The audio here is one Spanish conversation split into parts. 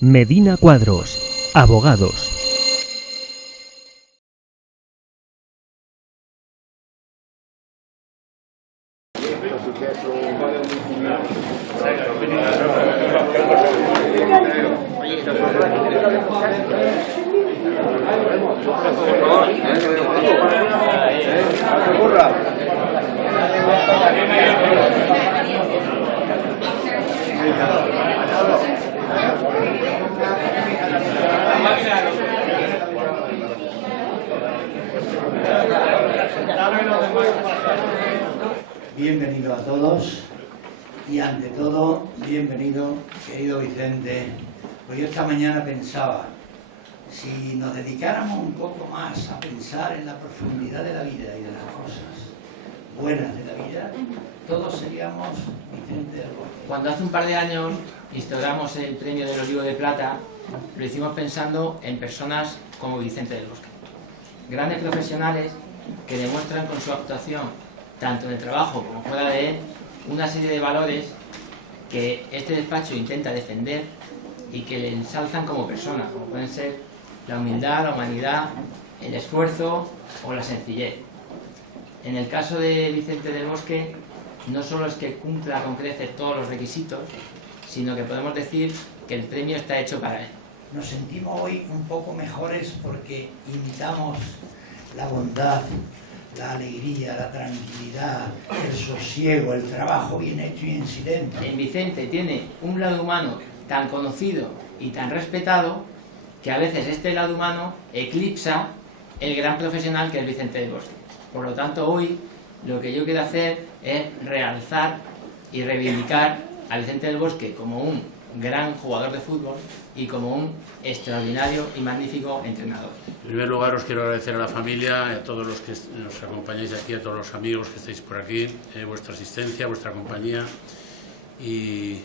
Medina Cuadros, abogados. Bienvenido a todos y ante todo, bienvenido, querido Vicente. Pues yo esta mañana pensaba, si nos dedicáramos un poco más a pensar en la profundidad de la vida y de las cosas buenas de la vida, todos seríamos Vicente del Bosque. Cuando hace un par de años instauramos el premio del Olivo de Plata, lo hicimos pensando en personas como Vicente del Bosque. Grandes profesionales que demuestran con su actuación, tanto en el trabajo como fuera de él, una serie de valores que este despacho intenta defender y que le ensalzan como persona, como pueden ser la humildad, la humanidad, el esfuerzo o la sencillez. En el caso de Vicente del Bosque, no solo es que cumpla con creces todos los requisitos, sino que podemos decir que el premio está hecho para él. Nos sentimos hoy un poco mejores porque imitamos la bondad, la alegría, la tranquilidad, el sosiego, el trabajo bien hecho y en silencio. En Vicente tiene un lado humano tan conocido y tan respetado que a veces este lado humano eclipsa el gran profesional que es Vicente del Bosque. Por lo tanto, hoy lo que yo quiero hacer es realzar y reivindicar a Vicente del Bosque como un gran jugador de fútbol y como un extraordinario y magnífico entrenador. En primer lugar, os quiero agradecer a la familia, a todos los que nos acompañáis aquí, a todos los amigos que estáis por aquí, vuestra asistencia, vuestra compañía. Y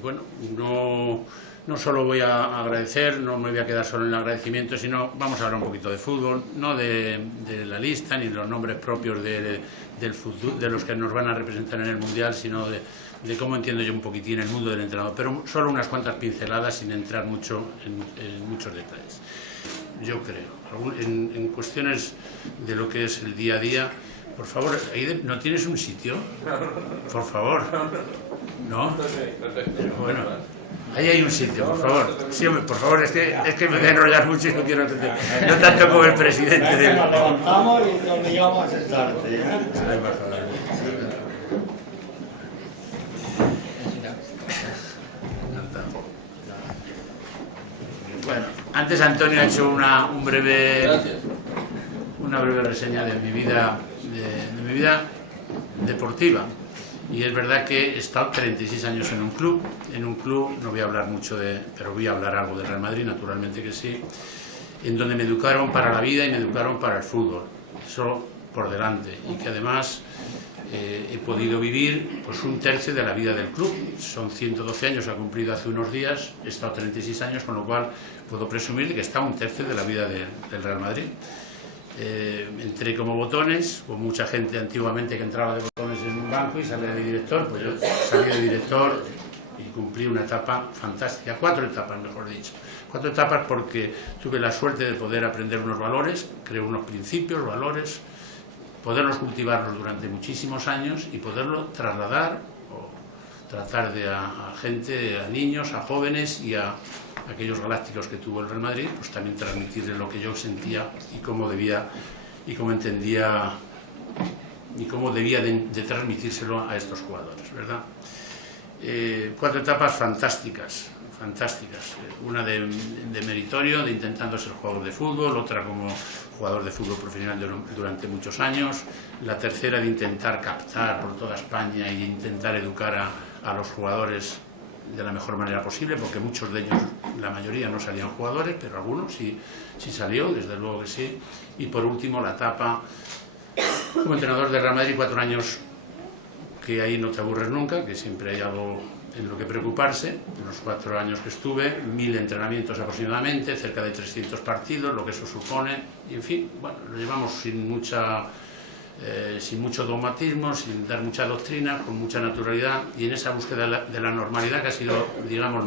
bueno, no solo voy a agradecer, no me voy a quedar solo en el agradecimiento, sino vamos a hablar un poquito de fútbol, no de la lista ni de los nombres propios del fútbol, de los que nos van a representar en el Mundial, sino de cómo entiendo yo un poquitín el mundo del entrenador, pero solo unas cuantas pinceladas sin entrar mucho en muchos detalles. Yo creo, en cuestiones de lo que es el día a día, por favor, ¿no tienes un sitio? Por favor. ¿No? Pero bueno, ahí hay un sitio, por favor. Sí, por favor, es que me voy a enrollar mucho y no quiero entender. No tanto como el presidente del... Nos levantamos y nos obligamos a sentarte. Bueno, antes Antonio ha hecho una breve reseña de mi vida deportiva, y es verdad que he estado 36 años en un club, no voy a hablar mucho pero voy a hablar algo del Real Madrid, naturalmente que sí, en donde me educaron para la vida y me educaron para el fútbol, eso por delante, y que además he podido vivir pues un tercio de la vida del club. Son 112 años, ha cumplido hace unos días, he estado 36 años, con lo cual puedo presumir de que está un tercio de la vida del Real Madrid. Entré como botones, con mucha gente antiguamente que entraba de botones en un banco y salía de director, pues yo salí de director y cumplí una etapa fantástica, 4 etapas mejor dicho. 4 etapas porque tuve la suerte de poder aprender unos valores, creo unos principios, valores, poderlos cultivarlos durante muchísimos años y poderlo trasladar o tratar de a gente, a niños, a jóvenes y a aquellos galácticos que tuvo el Real Madrid, pues también transmitirles lo que yo sentía y cómo debía y cómo entendía y cómo debía de transmitírselo a estos jugadores, ¿verdad? 4 etapas fantásticas, una de meritorio, de intentando ser jugador de fútbol, otra como jugador de fútbol profesional durante muchos años, la tercera de intentar captar por toda España e intentar educar a los jugadores de la mejor manera posible, porque muchos de ellos, la mayoría no salían jugadores, pero algunos sí salió, desde luego que sí. Y por último la etapa como entrenador del Real Madrid, 4 años que ahí no te aburres nunca, que siempre hay algo en lo que preocuparse. En los 4 años que estuve, 1000 entrenamientos aproximadamente, cerca de 300 partidos, lo que eso supone, y en fin, bueno, lo llevamos sin mucho dogmatismo, sin dar mucha doctrina, con mucha naturalidad, y en esa búsqueda de la normalidad que ha sido, digamos,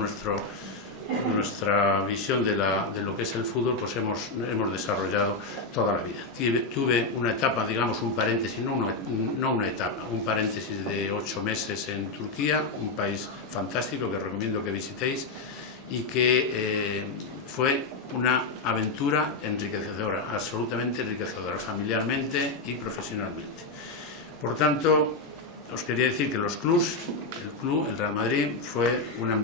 nuestra visión de lo que es el fútbol, pues hemos desarrollado toda la vida. Tuve una etapa, digamos un paréntesis, no una etapa, un paréntesis de 8 meses en Turquía, un país fantástico que recomiendo que visitéis y que fue una aventura enriquecedora, absolutamente enriquecedora, familiarmente y profesionalmente. Por tanto, os quería decir que los clubs, el Real Madrid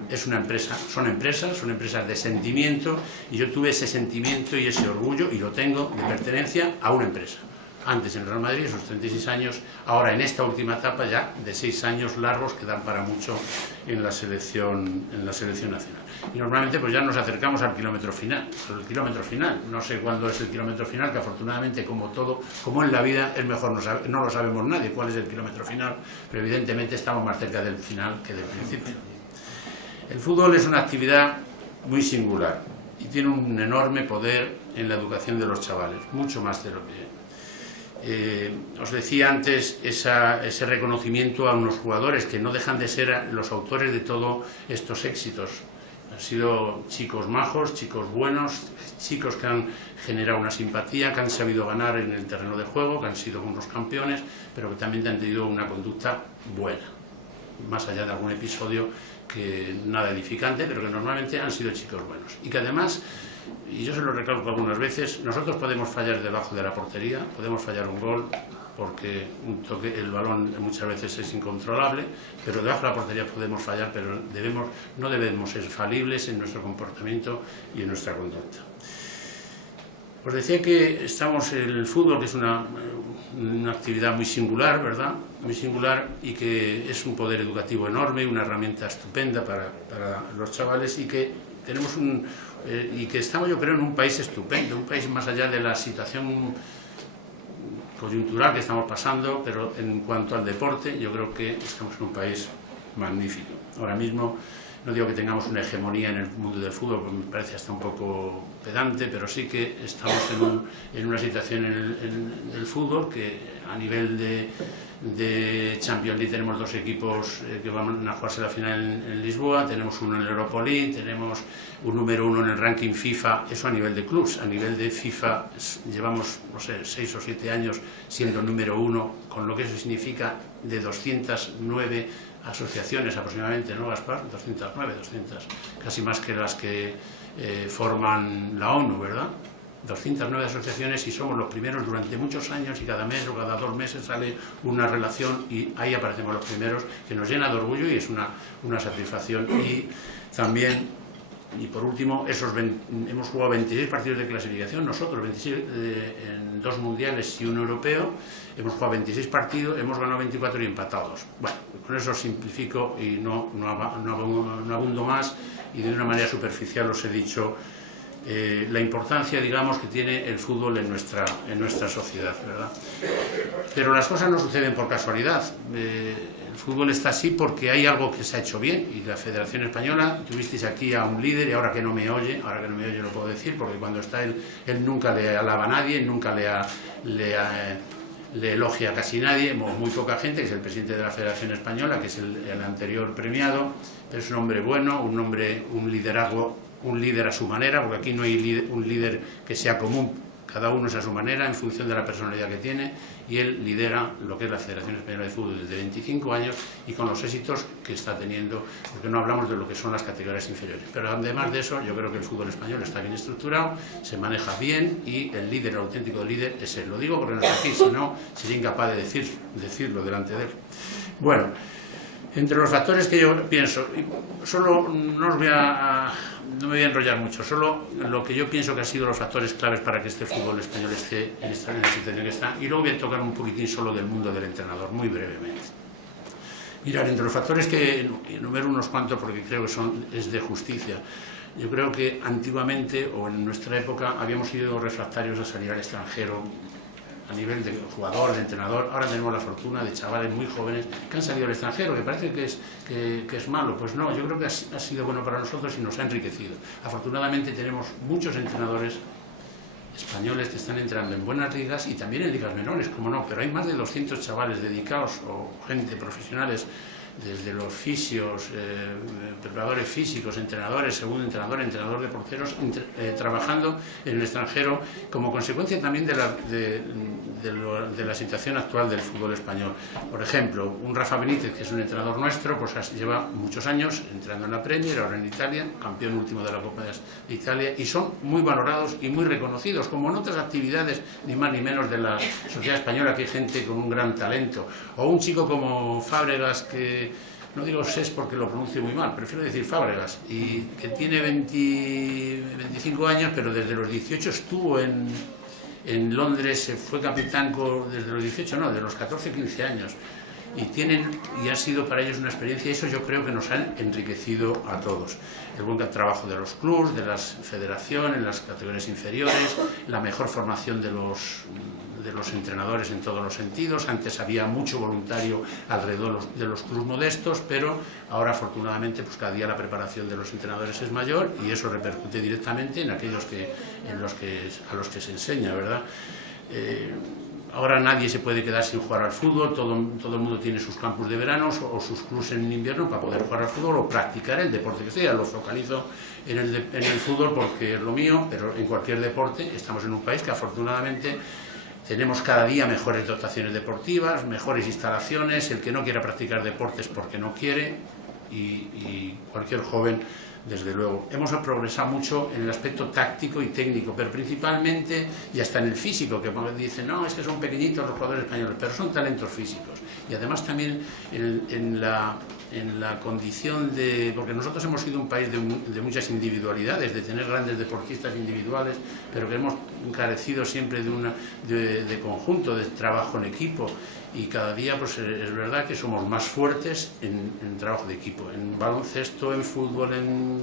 es una empresa, son empresas de sentimiento, y yo tuve ese sentimiento y ese orgullo, y lo tengo, de pertenencia a una empresa. Antes en Real Madrid, esos 36 años, ahora en esta última etapa ya de 6 años largos que dan para mucho en la selección nacional. Y normalmente pues ya nos acercamos al kilómetro final, no sé cuándo es el kilómetro final, que afortunadamente como en la vida es mejor, no lo sabemos nadie cuál es el kilómetro final, pero evidentemente estamos más cerca del final que del principio. El fútbol es una actividad muy singular y tiene un enorme poder en la educación de los chavales, mucho más de lo que... os decía antes ese reconocimiento a unos jugadores que no dejan de ser los autores de todos estos éxitos. Han sido chicos majos, chicos buenos, chicos que han generado una simpatía, que han sabido ganar en el terreno de juego, que han sido unos campeones, pero que también han tenido una conducta buena, más allá de algún episodio que nada edificante, pero que normalmente han sido chicos buenos. Y que además, y yo se lo recalco algunas veces, nosotros podemos fallar debajo de la portería, podemos fallar un gol, porque el balón muchas veces es incontrolable, pero debajo de la portería podemos fallar, pero no debemos ser falibles en nuestro comportamiento y en nuestra conducta. Os decía que estamos en el fútbol, que es una actividad muy singular, ¿verdad? Muy singular, y que es un poder educativo enorme, una herramienta estupenda para los chavales, y que tenemos y que estamos, yo creo, en un país estupendo, un país más allá de la situación coyuntural que estamos pasando, pero en cuanto al deporte, yo creo que estamos en un país magnífico. Ahora mismo, no digo que tengamos una hegemonía en el mundo del fútbol, porque me parece hasta un poco pedante, pero sí que estamos en una situación en el fútbol que a nivel de Champions League tenemos 2 equipos que van a jugarse la final en Lisboa, tenemos uno en el Europa League, tenemos un número 1 en el ranking FIFA, eso a nivel de clubs. A nivel de FIFA llevamos, no sé, 6 o 7 años siendo número 1, con lo que eso significa de 209 asociaciones aproximadamente, ¿no, Gaspar? 209, casi más que las que forman la ONU, ¿verdad? 209 asociaciones, y somos los primeros durante muchos años, y cada mes o cada 2 meses sale una relación y ahí aparecemos los primeros, que nos llena de orgullo y es una satisfacción. Y también, y por último, hemos jugado 26 partidos de clasificación, nosotros 26 en 2 mundiales y 1 europeo, hemos jugado 26 partidos, hemos ganado 24 y empatados. Bueno, con eso simplifico y no abundo más, y de una manera superficial os he dicho la importancia, digamos, que tiene el fútbol en nuestra sociedad, ¿verdad? Pero las cosas no suceden por casualidad. El fútbol está así porque hay algo que se ha hecho bien, y la Federación Española, tuvisteis aquí a un líder, y ahora que no me oye lo puedo decir, porque cuando está él nunca le alaba a nadie, nunca le elogia a casi nadie, muy poca gente, que es el presidente de la Federación Española, que es el anterior premiado. Es un hombre bueno, un líder a su manera, porque aquí no hay un líder que sea común, cada uno es a su manera, en función de la personalidad que tiene, y él lidera lo que es la Federación Española de Fútbol desde 25 años, y con los éxitos que está teniendo, porque no hablamos de lo que son las categorías inferiores. Pero además de eso, yo creo que el fútbol español está bien estructurado, se maneja bien, y el auténtico líder es él. Lo digo porque no está aquí, si no, sería incapaz de decirlo delante de él. Bueno, entre los factores que yo pienso, solo no me voy a enrollar mucho, solo lo que yo pienso que han sido los factores claves para que este fútbol español esté en la situación que está, y luego voy a tocar un poquitín solo del mundo del entrenador, muy brevemente. Mirad, entre los factores que enumero unos cuantos porque creo que es de justicia. Yo creo que antiguamente, o en nuestra época, habíamos sido refractarios a salir al extranjero a nivel de jugador, de entrenador. Ahora tenemos la fortuna de chavales muy jóvenes que han salido al extranjero, que parece que es malo. Pues no, yo creo que ha sido bueno para nosotros y nos ha enriquecido. Afortunadamente tenemos muchos entrenadores españoles que están entrando en buenas ligas y también en ligas menores, como no, pero hay más de 200 chavales dedicados o gente profesionales desde los fisios, preparadores físicos, entrenadores, segundo entrenador, entrenador de porteros, trabajando en el extranjero como consecuencia también de la situación actual del fútbol español. Por ejemplo, un Rafa Benítez, que es un entrenador nuestro, pues lleva muchos años entrando en la Premier, ahora en Italia, campeón último de la Copa de Italia, y son muy valorados y muy reconocidos, como en otras actividades, ni más ni menos de la sociedad española, que hay gente con un gran talento. O un chico como Fábregas, que no digo SES porque lo pronuncio muy mal, prefiero decir Fábregas, y que tiene 25 años, pero desde los 18 estuvo en Londres, fue capitán desde los 18, no, de los 14, 15 años. Y ha sido para ellos una experiencia, y eso yo creo que nos han enriquecido a todos. El buen trabajo de los clubs, de las federaciones, las categorías inferiores, la mejor formación de los entrenadores en todos los sentidos. Antes había mucho voluntario alrededor de los clubs modestos, pero ahora afortunadamente pues cada día la preparación de los entrenadores es mayor, y eso repercute directamente en aquellos a los que se enseña, ¿verdad? Ahora nadie se puede quedar sin jugar al fútbol, todo el mundo tiene sus campus de verano o sus clubs en invierno para poder jugar al fútbol o practicar el deporte que sea. Lo focalizo en el fútbol porque es lo mío, pero en cualquier deporte. Estamos en un país que afortunadamente tenemos cada día mejores dotaciones deportivas, mejores instalaciones. El que no quiera practicar deportes porque no quiere, y cualquier joven, desde luego. Hemos progresado mucho en el aspecto táctico y técnico, pero principalmente, y hasta en el físico, que dicen, no, es que son pequeñitos los jugadores españoles, pero son talentos físicos. Y además también en la condición porque nosotros hemos sido un país de muchas individualidades, de tener grandes deportistas individuales, pero que hemos carecido siempre de conjunto, de trabajo en equipo. Y cada día pues es verdad que somos más fuertes en trabajo de equipo, en baloncesto, en fútbol, en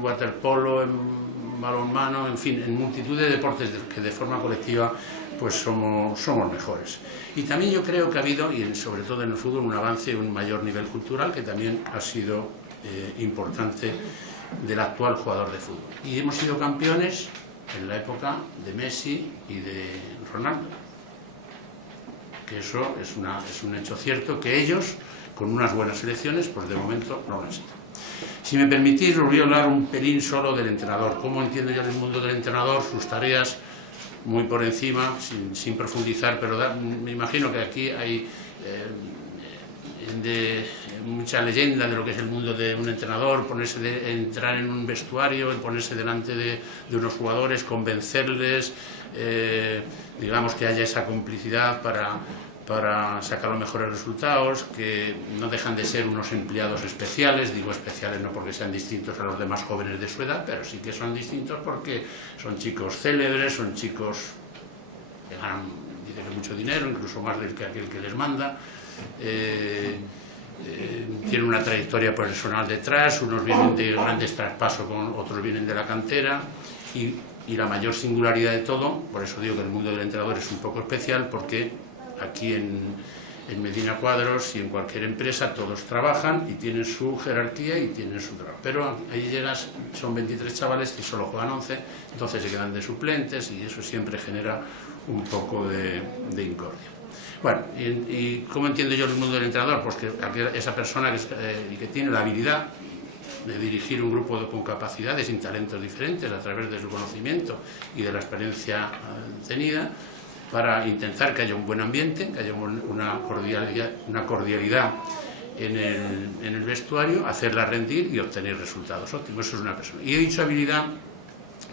waterpolo, en balonmano, en fin, en multitud de deportes que de forma colectiva pues somos mejores. Y también yo creo que ha habido, y sobre todo en el fútbol, un avance, un mayor nivel cultural, que también ha sido importante del actual jugador de fútbol. Y hemos sido campeones en la época de Messi y de Ronaldo, que eso es un hecho cierto, que ellos, con unas buenas selecciones, pues de momento no lo han sido. Si me permitís, os voy a hablar un pelín solo del entrenador. ¿Cómo entiendo yo el mundo del entrenador? Sus tareas, muy por encima, sin profundizar, pero me imagino que aquí hay mucha leyenda de lo que es el mundo de un entrenador, entrar en un vestuario, ponerse delante de unos jugadores, convencerles, digamos que haya esa complicidad para sacar los mejores resultados, que no dejan de ser unos empleados especiales. Digo especiales no porque sean distintos a los demás jóvenes de su edad, pero sí que son distintos porque son chicos célebres, son chicos que ganan, dice que mucho dinero, incluso más del que aquel que les manda. Tienen una trayectoria personal detrás, unos vienen de grandes traspasos, otros vienen de la cantera, y la mayor singularidad de todo, por eso digo que el mundo del entrenador es un poco especial, porque aquí en Medina Cuadros y en cualquier empresa todos trabajan y tienen su jerarquía y tienen su trabajo, pero ahí llegas, son 23 chavales que solo juegan 11, entonces se quedan de suplentes, y eso siempre genera un poco de incordia. Bueno, ¿y cómo entiendo yo el mundo del entrenador? Pues que esa persona que tiene la habilidad de dirigir un grupo con capacidades y talentos diferentes a través de su conocimiento y de la experiencia tenida, para intentar que haya un buen ambiente, que haya una cordialidad en el vestuario, hacerla rendir y obtener resultados óptimos. Eso es una persona. Y he dicho habilidad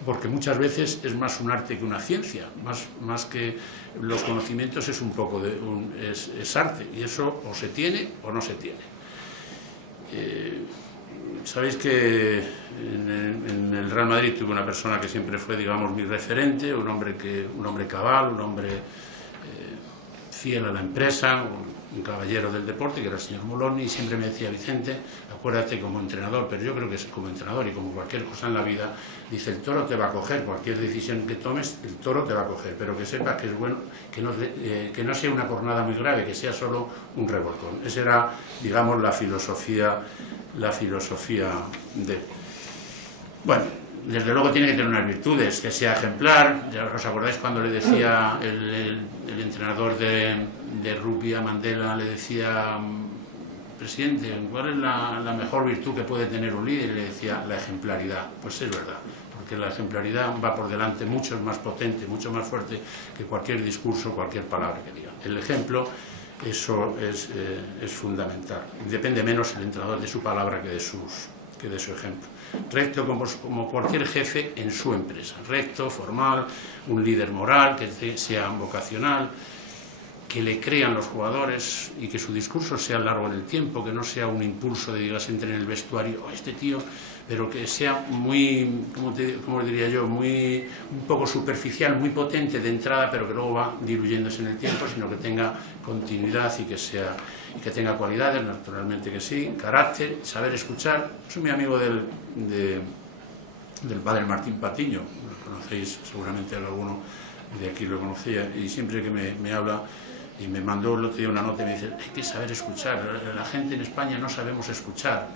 porque muchas veces es más un arte que una ciencia, más que los conocimientos, es un poco es arte, y eso o se tiene o no se tiene. Sabéis que en el Real Madrid tuve una persona que siempre fue, digamos, mi referente, un hombre cabal, un hombre fiel a la empresa, un caballero del deporte, que era el señor Moloni, y siempre me decía: Vicente, acuérdate como entrenador, pero yo creo que es como entrenador y como cualquier cosa en la vida, dice, el toro te va a coger, cualquier decisión que tomes, el toro te va a coger, pero que sepas que es bueno, que no sea una cornada muy grave, que sea solo un revolcón. Esa era, digamos, la filosofía de... Bueno, desde luego tiene que tener unas virtudes, que sea ejemplar. Ya os acordáis cuando le decía el entrenador de rugby a Mandela, le decía presidente, ¿cuál es la mejor virtud que puede tener un líder? Y le decía, la ejemplaridad. Pues es verdad, porque la ejemplaridad va por delante, mucho más potente, mucho más fuerte que cualquier discurso, cualquier palabra que diga. El ejemplo, eso es fundamental. Depende menos el entrenador de su palabra que de su ejemplo. Recto como cualquier jefe en su empresa. Recto, formal, un líder moral, que sea vocacional, que le crean los jugadores y que su discurso sea largo en el tiempo, que no sea un impulso de digas entre en el vestuario, oh, este tío, pero que sea muy, como diría yo, un poco superficial, muy potente de entrada, pero que luego va diluyéndose en el tiempo, sino que tenga continuidad y que tenga cualidades, naturalmente que sí, carácter, saber escuchar. Soy muy amigo del padre Martín Patiño, lo conocéis, seguramente alguno de aquí lo conocía, y siempre que me habla, y me mandó el otro día una nota y me dice, hay que saber escuchar, la gente en España no sabemos escuchar,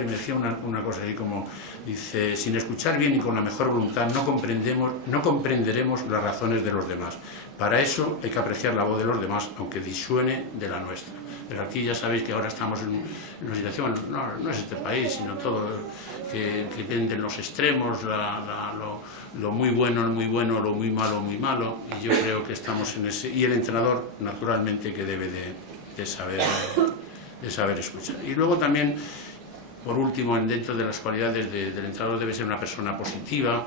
y me decía una cosa ahí como, dice, sin escuchar bien y con la mejor voluntad no comprenderemos las razones de los demás. Para eso hay que apreciar la voz de los demás, aunque disuene de la nuestra. Pero aquí ya sabéis que ahora estamos en una situación, no es este país, sino todo, que venden los extremos, lo muy bueno, lo muy malo, y yo creo que estamos en ese, y el entrenador naturalmente que debe de saber escuchar. Y luego también, por último, dentro de las cualidades del entrenador, debe ser una persona positiva,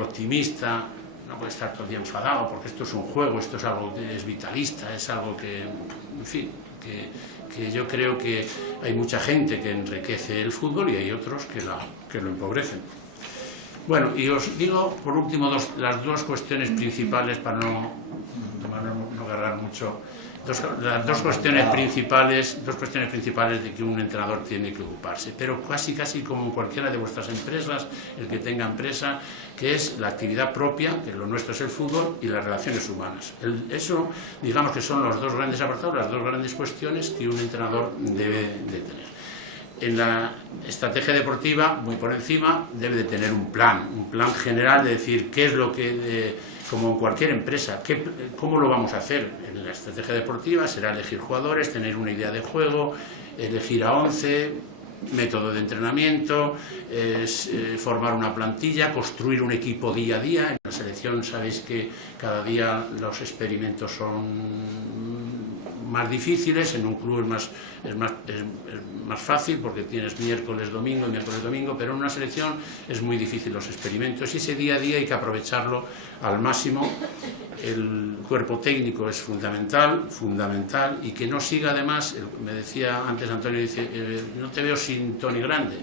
optimista, no puede estar todo el día enfadado, porque esto es un juego, esto es algo que es vitalista, es algo que, en fin, que yo creo que hay mucha gente que enriquece el fútbol y hay otros que lo empobrecen. Bueno, y os digo por último las dos cuestiones principales, para no agarrar mucho, las dos cuestiones principales de que un entrenador tiene que ocuparse, pero casi como en cualquiera de vuestras empresas, el que tenga empresa, que es la actividad propia, que lo nuestro es el fútbol, y las relaciones humanas. Eso, digamos que son los dos grandes apartados, las dos grandes cuestiones que un entrenador debe de tener. En la estrategia deportiva, muy por encima, debe de tener un plan general de decir qué es lo que, como en cualquier empresa, cómo lo vamos a hacer. En la estrategia deportiva será elegir jugadores, tener una idea de juego, elegir a 11, método de entrenamiento, formar una plantilla, construir un equipo día a día. En la selección sabéis que cada día los experimentos son más difíciles, en un club es más fácil porque tienes miércoles, domingo, pero en una selección es muy difícil los experimentos y ese día a día hay que aprovecharlo al máximo. El cuerpo técnico es fundamental y que no siga además, me decía antes Antonio, dice, no te veo sin Tony Grande.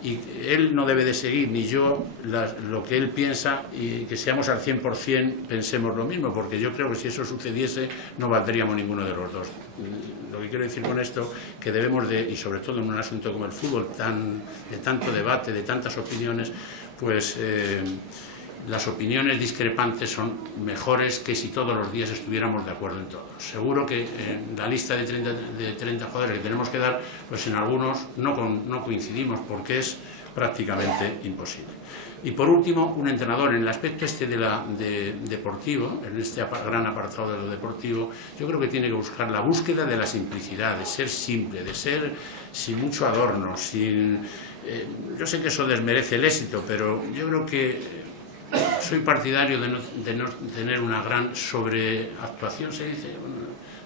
Y él no debe de seguir, ni yo, lo que él piensa, y que seamos al 100% pensemos lo mismo, porque yo creo que si eso sucediese no valdríamos ninguno de los dos. Lo que quiero decir con esto, que debemos de, y sobre todo en un asunto como el fútbol, de tanto debate, de tantas opiniones, pues las opiniones discrepantes son mejores que si todos los días estuviéramos de acuerdo en todo. Seguro que en la lista de 30 jugadores que tenemos que dar, pues en algunos no coincidimos porque es prácticamente imposible. Y por último, un entrenador en el aspecto deportivo, en este gran apartado de lo deportivo, yo creo que tiene que buscar la búsqueda de la simplicidad, de ser simple, de ser sin mucho adorno, yo sé que eso desmerece el éxito, pero yo creo que soy partidario de no tener una gran sobreactuación, se dice,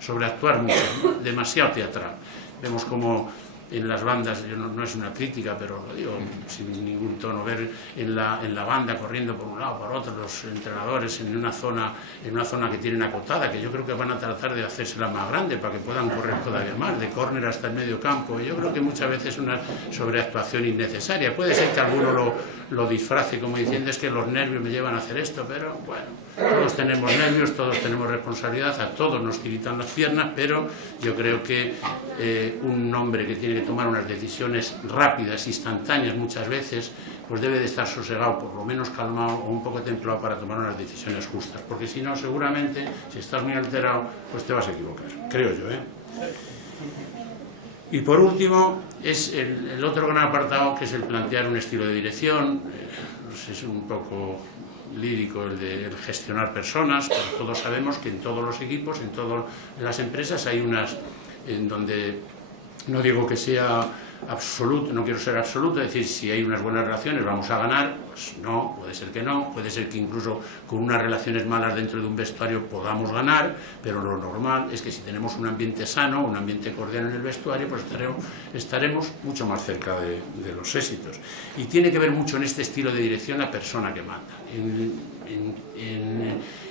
sobreactuar mucho, ¿no? Demasiado teatral. Vemos como en las bandas, no es una crítica, pero lo digo sin ningún tono, ver en la banda corriendo por un lado, por otro, los entrenadores en una zona que tienen acotada, que yo creo que van a tratar de hacérsela más grande para que puedan correr todavía más, de córner hasta el medio campo. Yo creo que muchas veces es una sobreactuación innecesaria. Puede ser que alguno lo disfrace como diciendo es que los nervios me llevan a hacer esto, pero bueno, todos tenemos nervios, todos tenemos responsabilidad, a todos nos tiritan las piernas, pero yo creo que un hombre que tiene que tomar unas decisiones rápidas, instantáneas muchas veces, pues debe de estar sosegado, por lo menos calmado o un poco templado para tomar unas decisiones justas, porque si no, seguramente, si estás muy alterado, pues te vas a equivocar, creo yo, ¿eh? Y por último, es el otro gran apartado, que es el plantear un estilo de dirección. Es un poco lírico el gestionar personas, pero todos sabemos que en todos los equipos, en todas las empresas hay unas en donde No digo que sea absoluto, no quiero ser absoluto, es decir, si hay unas buenas relaciones vamos a ganar, pues no, puede ser que no, puede ser que incluso con unas relaciones malas dentro de un vestuario podamos ganar, pero lo normal es que si tenemos un ambiente sano, un ambiente cordial en el vestuario, pues estaremos mucho más cerca de los éxitos. Y tiene que ver mucho en este estilo de dirección la persona que manda, en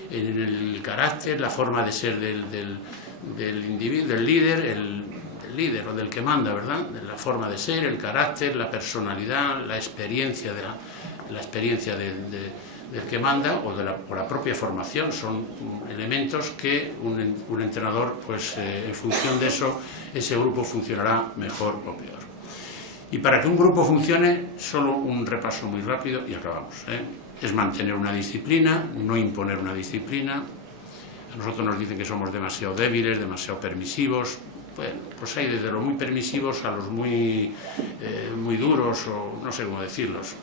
el carácter, la forma de ser del individuo, del líder, el líder o del que manda, ¿verdad? De la forma de ser, el carácter, la personalidad, la experiencia del que manda o la propia formación. Son elementos que un entrenador, pues en función de eso, ese grupo funcionará mejor o peor. Y para que un grupo funcione, solo un repaso muy rápido y acabamos, es mantener una disciplina, no imponer una disciplina. A nosotros nos dicen que somos demasiado débiles, demasiado permisivos. Bueno, pues hay desde los muy permisivos a los muy duros, o no sé cómo decirlos.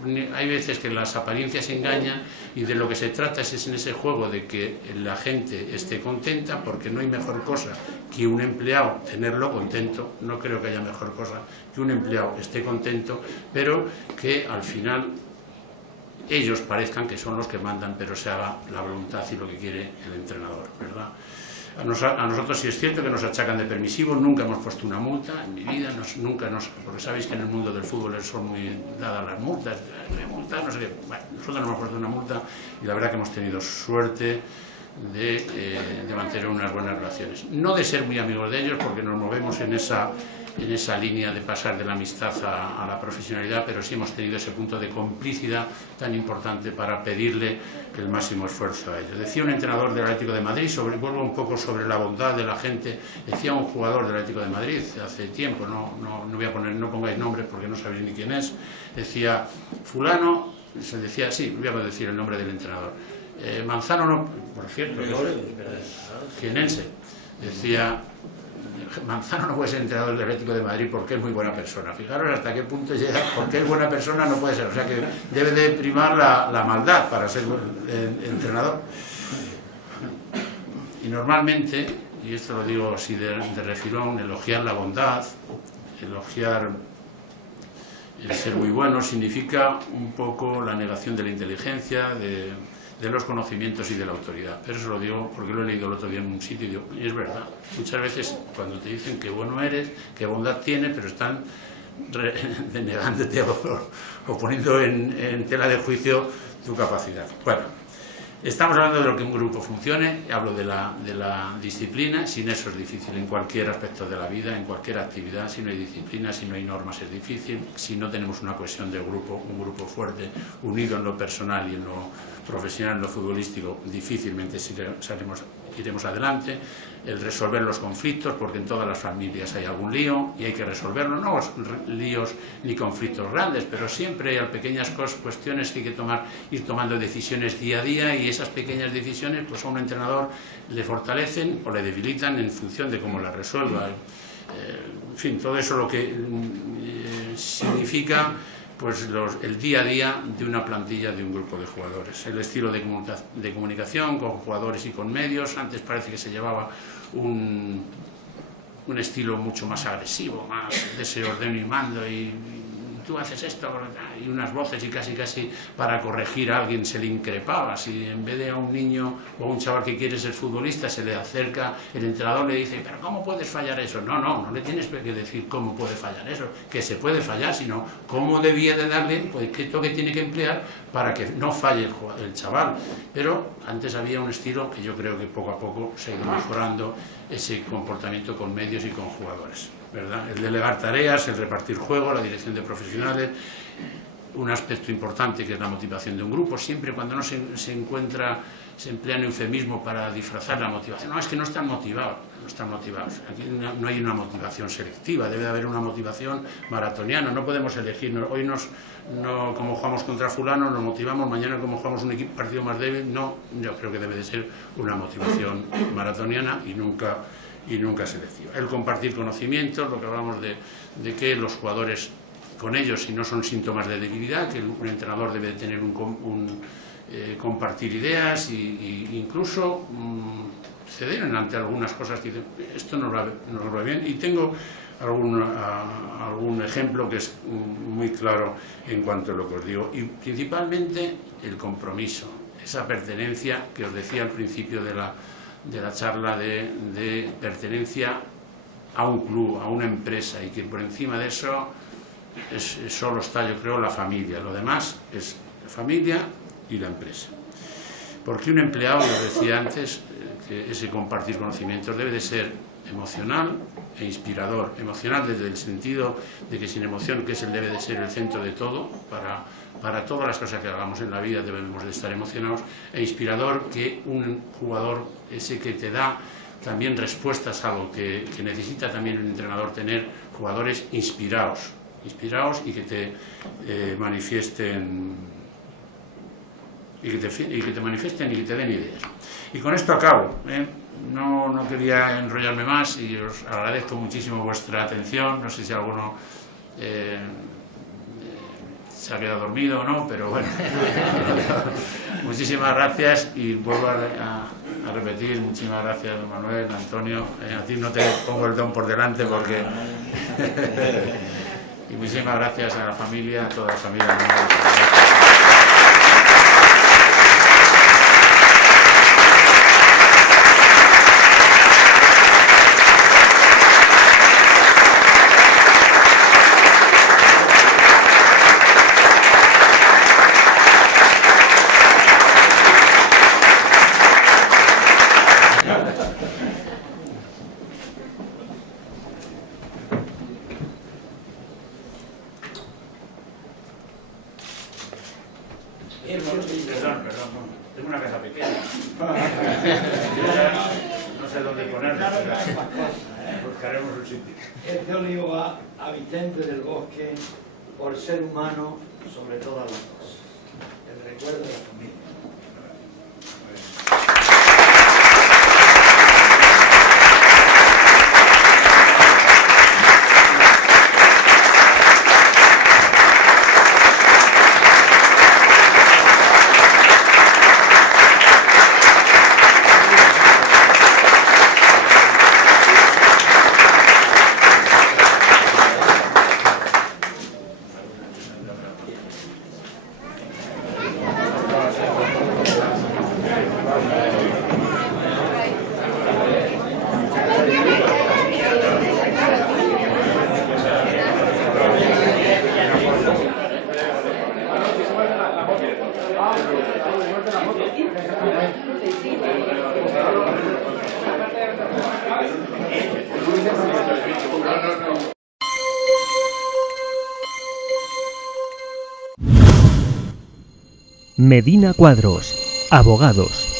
Bueno, hay veces que las apariencias engañan y de lo que se trata es en ese juego de que la gente esté contenta, porque no hay mejor cosa que un empleado tenerlo contento. No creo que haya mejor cosa que un empleado esté contento, pero que al final ellos parezcan que son los que mandan, pero se haga la voluntad y lo que quiere el entrenador, ¿verdad? A nosotros sí es cierto que nos achacan de permisivos, nunca hemos puesto una multa en mi vida, porque sabéis que en el mundo del fútbol son muy dadas las multas, no sé qué. Bueno, nosotros no hemos puesto una multa y la verdad que hemos tenido suerte de mantener unas buenas relaciones. No de ser muy amigos de ellos, porque nos movemos en esa línea de pasar de la amistad a la profesionalidad, pero sí hemos tenido ese punto de complicidad tan importante para pedirle el máximo esfuerzo a ellos. Decía un entrenador del Atlético de Madrid, vuelvo un poco sobre la bondad de la gente, decía un jugador del Atlético de Madrid hace tiempo, no pongáis nombres porque no sabéis ni quién es, decía fulano, se decía, sí, voy a decir el nombre del entrenador, Manzano, no, por cierto, jienense, decía: Manzano no puede ser entrenador del Atlético de Madrid porque es muy buena persona. Fijaros hasta qué punto llega, porque es buena persona no puede ser, o sea que debe de primar la maldad para ser entrenador. Y normalmente, y esto lo digo así de refilón, elogiar la bondad, elogiar el ser muy bueno, significa un poco la negación de la inteligencia, de los conocimientos y de la autoridad. Pero eso lo digo porque lo he leído el otro día en un sitio y es verdad. Muchas veces cuando te dicen qué bueno eres, qué bondad tienes, pero están denegándote o poniendo en tela de juicio tu capacidad. Bueno, estamos hablando de lo que un grupo funcione, hablo de la disciplina. Sin eso es difícil en cualquier aspecto de la vida, en cualquier actividad. Si no hay disciplina, si no hay normas es difícil. Si no tenemos una cohesión de grupo, un grupo fuerte, unido en lo personal y en lo profesional, en lo futbolístico, difícilmente iremos adelante. El resolver los conflictos, porque en todas las familias hay algún lío y hay que resolverlo, no líos ni conflictos grandes, pero siempre hay pequeñas cuestiones que hay que ir tomando decisiones día a día, y esas pequeñas decisiones pues a un entrenador le fortalecen o le debilitan en función de cómo las resuelva. En fin, todo eso lo que significa pues el día a día de una plantilla, de un grupo de jugadores. El estilo de comunicación con jugadores y con medios. Antes parece que se llevaba un estilo mucho más agresivo, más de ese orden y mando, y tú haces esto, y unas voces, y casi para corregir a alguien se le increpaba. Si en vez de a un niño o a un chaval que quiere ser futbolista se le acerca, el entrenador le dice: pero ¿cómo puedes fallar eso? No le tienes que decir cómo puede fallar eso, que se puede fallar, sino cómo debía de darle, pues qué toque tiene que emplear para que no falle el chaval. Pero antes había un estilo que yo creo que poco a poco se ha ido mejorando, ese comportamiento con medios y con jugadores, ¿verdad? El delegar tareas, el repartir juego, la dirección de profesionales, un aspecto importante que es la motivación de un grupo. Siempre cuando no se emplea un eufemismo para disfrazar la motivación. No, es que no están motivados. Aquí no hay una motivación selectiva, debe haber una motivación maratoniana. No podemos elegir, hoy como jugamos contra fulano nos motivamos, mañana como jugamos un partido más débil. No, yo creo que debe de ser una motivación maratoniana y nunca selectiva. El compartir conocimientos, lo que hablamos de que los jugadores con ellos, si no son síntomas de debilidad, que un entrenador debe tener compartir ideas e incluso ceder ante algunas cosas que dicen: esto no va bien. Y tengo algún ejemplo que es muy claro en cuanto a lo que os digo. Y principalmente el compromiso, esa pertenencia que os decía al principio de la charla, de pertenencia a un club, a una empresa, y que por encima de eso solo está, yo creo, la familia. Lo demás es la familia y la empresa. Porque un empleado, yo decía antes, que ese compartir conocimientos debe de ser emocional e inspirador. Emocional desde el sentido de que sin emoción, que es el debe de ser el centro de todo, para todas las cosas que hagamos en la vida debemos de estar emocionados, e inspirador, que un jugador, ese que te da también respuestas a lo que necesita también un entrenador, tener jugadores inspirados y que te manifiesten y que te manifiesten y que te den ideas. Y con esto acabo, No quería enrollarme más y os agradezco muchísimo vuestra atención. No sé si alguno se ha quedado dormido o no, pero bueno. Muchísimas gracias y vuelvo a repetir, muchísimas gracias, don Manuel, Antonio. A ti no te pongo el don por delante porque... Y muchísimas gracias a la familia, a toda la familia. Perdón, tengo una casa pequeña. No sé dónde ponerla, pero buscaremos un sitio. Este olivo va a Vicente del Bosque por ser humano sobre todas las cosas. El recuerdo de la familia. Medina Cuadros, abogados.